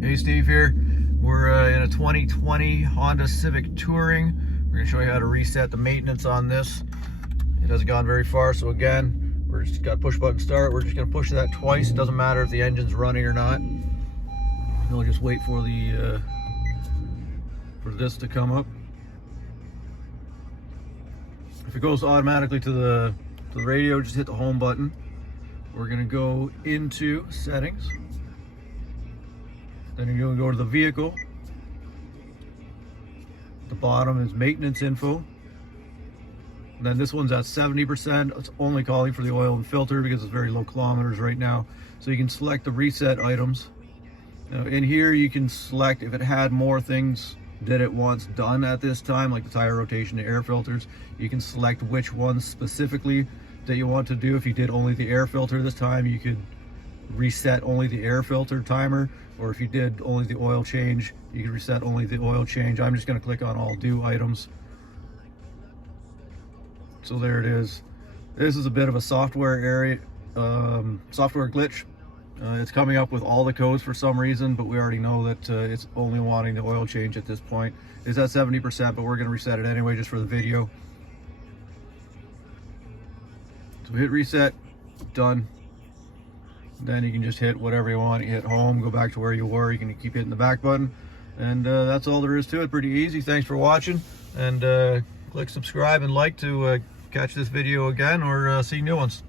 Hey, Steve here. We're in a 2020 Honda Civic Touring. We're going to show you how to reset the maintenance on this. It hasn't gone very far, so again, we're just got push button start. We're just going to push that twice. It doesn't matter if the engine's running or not. We'll just wait for the for this to come up. If it goes automatically to the radio, just hit the home button. We're going to go into settings. Then you're going to go to the vehicle. The bottom is maintenance info. And then this one's at 70%. It's only calling for the oil and filter because it's very low kilometers right now. So you can select the reset items. Now in here you can select if it had more things that it wants done at this time, like the tire rotation, the air filters. You can select which ones specifically that you want to do. If you did only the air filter this time, you could reset only the air filter timer, or if you did only the oil change, you can reset only the oil change. I'm just going to click on all do items. So there it is. This is a bit of a software software glitch. It's coming up with all the codes for some reason, but we already know that it's only wanting the oil change at this point. It's at 70%, but we're going to reset it anyway just for the video. So hit reset, done. Then you can just hit whatever you want. You hit home, go back to where you were. You can keep hitting the back button, and that's all there is to it. Pretty easy. Thanks for watching, and click subscribe and like to catch this video again, or see new ones.